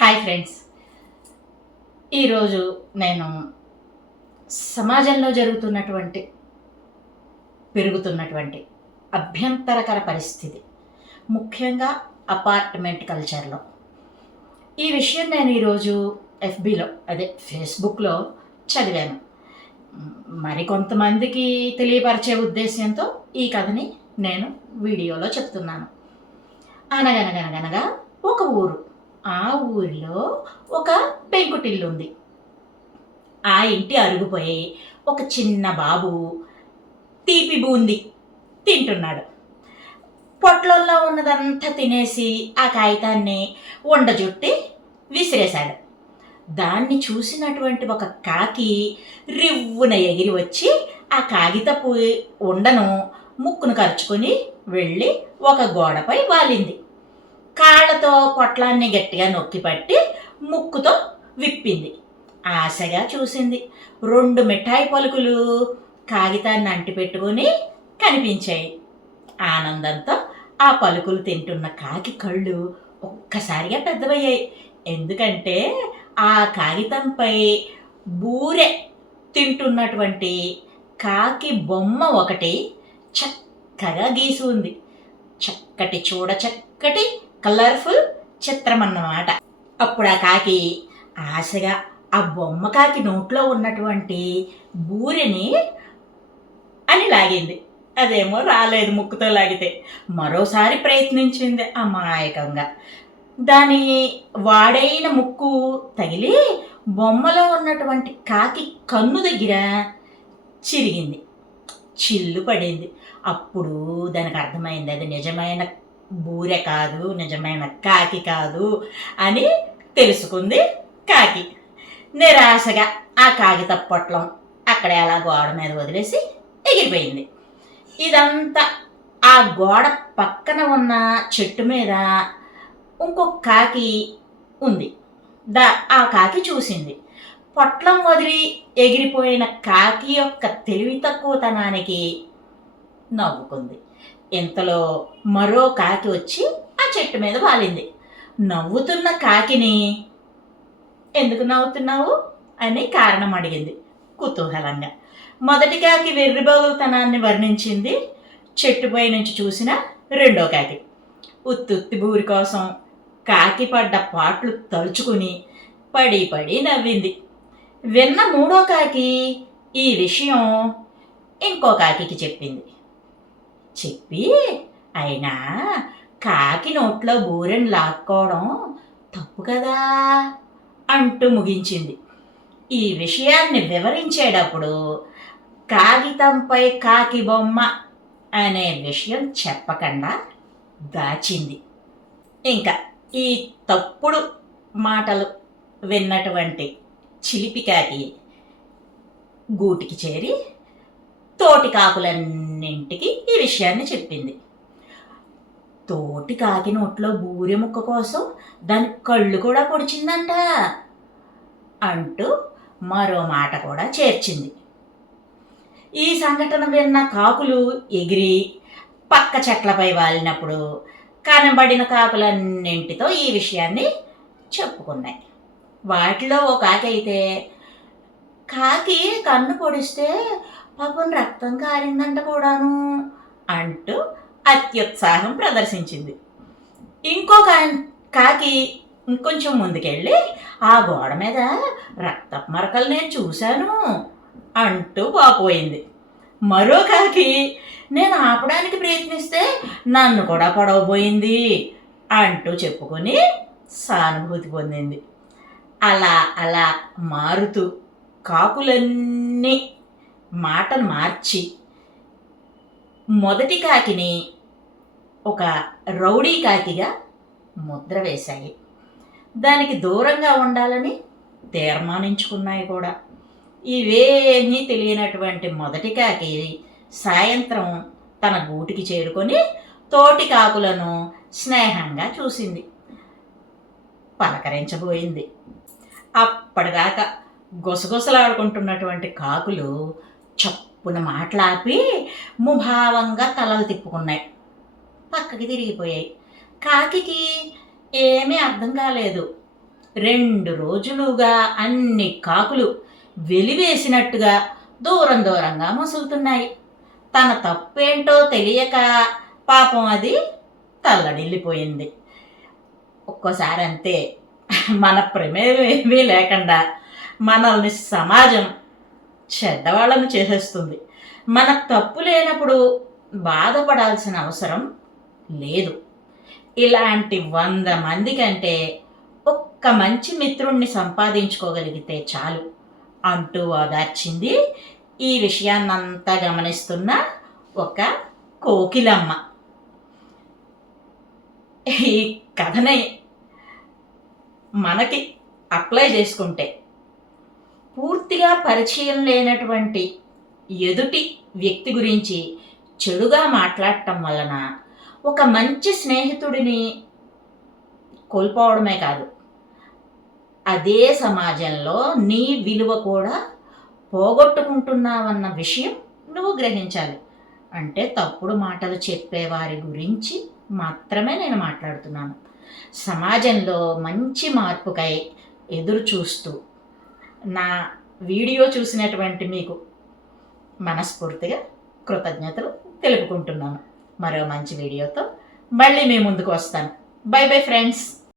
Hi friends. ఈరోజు నేను సమాజంలో పెరుగుతున్నటువంటి అభ్యంతరకర పరిస్థితి, ముఖ్యంగా అపార్ట్మెంట్ కల్చర్లో ఈ విషయం నేను ఈరోజు ఎఫ్బీలో ఫేస్బుక్లో చదివాను. మరికొంతమందికి తెలియపరిచే ఉద్దేశ్యంతో ఈ కథని నేను వీడియోలో చెప్తున్నాను. అనగనగనగనగా ఒక ఊరు. ఆ ఊరిలో ఒక పెంకుటిల్లు ఉంది. ఆ ఇంటి అరుగుపోయి ఒక చిన్న బాబు తీపి బూంది తింటున్నాడు. పొట్లల్లో ఉన్నదంతా తినేసి ఆ కాగితాన్ని ఉండజుట్టి విసిరేశాడు. దాన్ని చూసినటువంటి ఒక కాకి రివ్వున ఎగిరి వచ్చి ఆ కాగితపు ఉండను ముక్కును కరుచుకొని వెళ్ళి ఒక గోడపై వాలింది. కాళ్ళతో పొట్లాన్ని గట్టిగా నొక్కిపట్టి ముక్కుతో విప్పింది. ఆశగా చూసింది. 2 మిఠాయి పలుకులు కాగితాన్ని అంటిపెట్టుకుని కనిపించాయి. ఆనందంతో ఆ పలుకులు తింటున్న కాకి కళ్ళు ఒక్కసారిగా పెద్దవయ్యాయి. ఎందుకంటే ఆ కాగితంపై బూరె తింటున్నటువంటి కాకి బొమ్మ ఒకటి చక్కగా గీసి ఉంది. చక్కటి కలర్ఫుల్ చిత్రం అన్నమాట. అప్పుడు ఆ కాకి ఆశగా ఆ బొమ్మ కాకి నోట్లో ఉన్నటువంటి బూరెని అని లాగింది. అదేమో రాలేదు. ముక్కుతో లాగితే మరోసారి ప్రయత్నించింది అమాయకంగా. దాని వాడైన ముక్కు తగిలి బొమ్మలో ఉన్నటువంటి కాకి కన్ను దగ్గర చిరిగింది, చిల్లు పడింది. అప్పుడు దానికి అర్థమైంది అది నిజమైన బూరె కాదు, నిజమైన కాకి కాదు అని తెలుసుకుంది కాకి. నిరాశగా ఆ కాగిత పొట్లం అక్కడ అలా గోడ మీద వదిలేసి ఎగిరిపోయింది. ఇదంతా ఆ గోడ పక్కన ఉన్న చెట్టు మీద ఇంకొక కాకి ఉంది. ఆ కాకి చూసింది. పొట్లం వదిలి ఎగిరిపోయిన కాకి యొక్క తెలివి తక్కువతనానికి నవ్వుకుంది. ఇంతలో మరో కాకి వచ్చి ఆ చెట్టు మీద వాలింది. నవ్వుతున్న కాకిని ఎందుకు నవ్వుతున్నావు అని కారణం అడిగింది కుతూహలంగా. మొదటి కాకి వెర్రిబాగులతనాన్ని వర్ణించింది. చెట్టుపై నుంచి చూసిన రెండో కాకి ఉత్తుత్తి బూరి కోసం కాకి పడ్డ పాట్లు తలుచుకుని పడి నవ్వింది. విన్న మూడో కాకి ఈ విషయం ఇంకో కాకి చెప్పింది. చెప్పి అయినా కాకి నోట్లో బూరెను లాక్కోవడం తప్పు కదా అంటూ ముగించింది. ఈ విషయాన్ని వివరించేటప్పుడు కాగితంపై కాకి బొమ్మ అనే విషయం చెప్పకుండా దాచింది. ఇంకా ఈ తప్పుడు మాటలు విన్నటువంటి చిలిపి కాకి గూటికి చేరి తోటి కాకులన్నింటికి ఈ విషయాన్ని చెప్పింది. తోటి కాకి నోట్లో బూరె ముక్క కోసం దాని కళ్ళు కూడా పొడిచిందంట అంటూ మరో మాట కూడా చేర్చింది. ఈ సంఘటన విన్న కాకులు ఎగిరి పక్క చెట్లపై వాలినప్పుడు కనబడిన కాకులన్నింటితో ఈ విషయాన్ని చెప్పుకున్నాయి. వాటిలో ఓ కాకి అయితే కాకి కన్ను పొడిస్తే పాపం రక్తం కారిందంట కూడాను అంటూ అత్యుత్సాహం ప్రదర్శించింది. ఇంకో కాకి ఇంకొంచెం ముందుకెళ్ళి ఆ గోడ మీద రక్తపు మరకలు నేను చూశాను అంటూ వాపోయింది. మరో కాకి నేను ఆపడానికి ప్రయత్నిస్తే నన్ను కూడా పొడవబోయింది అంటూ చెప్పుకొని సానుభూతి పొందింది. అలా అలా మారుతూ కాకులన్నీ మాటను మార్చి మొదటి కాకిని ఒక రౌడీ కాకిగా ముద్ర వేశాయి. దానికి దూరంగా ఉండాలని తీర్మానించుకున్నాయి కూడా. ఇవేమీ తెలియనటువంటి మొదటి కాకి సాయంత్రం తన గూటికి చేరుకొని తోటి కాకులను స్నేహంగా చూసింది, పలకరించబోయింది. అప్పటిదాకా గుసగుసలాడుకుంటున్నటువంటి కాకులు చప్పున మాట్లాపి ముభావంగా తలలు తిప్పుకున్నాయి, పక్కకి తిరిగిపోయాయి. కాకికి ఏమీ అర్థం కాలేదు. 2 రోజులుగా అన్ని కాకులు వెలివేసినట్టుగా దూరం దూరంగా మసులుతున్నాయి. తన తప్పేంటో తెలియక పాపం అది తల్లడిల్లిపోయింది. ఒక్కోసారి అంతే, మన ప్రమేయం ఏమీ లేకుండా మనల్ని సమాజం చెడ్డవాళ్ళను చేసేస్తుంది. మన తప్పు లేనప్పుడు బాధపడాల్సిన అవసరం లేదు. ఇలాంటి 100 మంది కంటే ఒక్క మంచి మిత్రుణ్ణి సంపాదించుకోగలిగితే చాలు అంటూ ఓదార్చింది ఈ విషయాన్నంతా గమనిస్తున్న ఒక కోకిలమ్మ. ఈ కథని మనకి అప్లై చేసుకుంటే పూర్తిగా పరిచయం లేనటువంటి ఎదుటి వ్యక్తి గురించి చెడుగా మాట్లాడటం వలన ఒక మంచి స్నేహితుడిని కోల్పోవడమే కాదు, అదే సమాజంలో నీ విలువ కూడా పోగొట్టుకుంటున్నావన్న విషయం నువ్వు గ్రహించాలి. అంటే తప్పుడు మాటలు చెప్పేవారి గురించి మాత్రమే నేను మాట్లాడుతున్నాను. సమాజంలో మంచి మార్పుకై ఎదురు చూస్తూ నా వీడియో చూసినటువంటి మీకు మనస్ఫూర్తిగా కృతజ్ఞతలు తెలుపుకుంటున్నాను. మరో మంచి వీడియోతో మళ్ళీ మీ ముందుకు వస్తాను. By bye friends.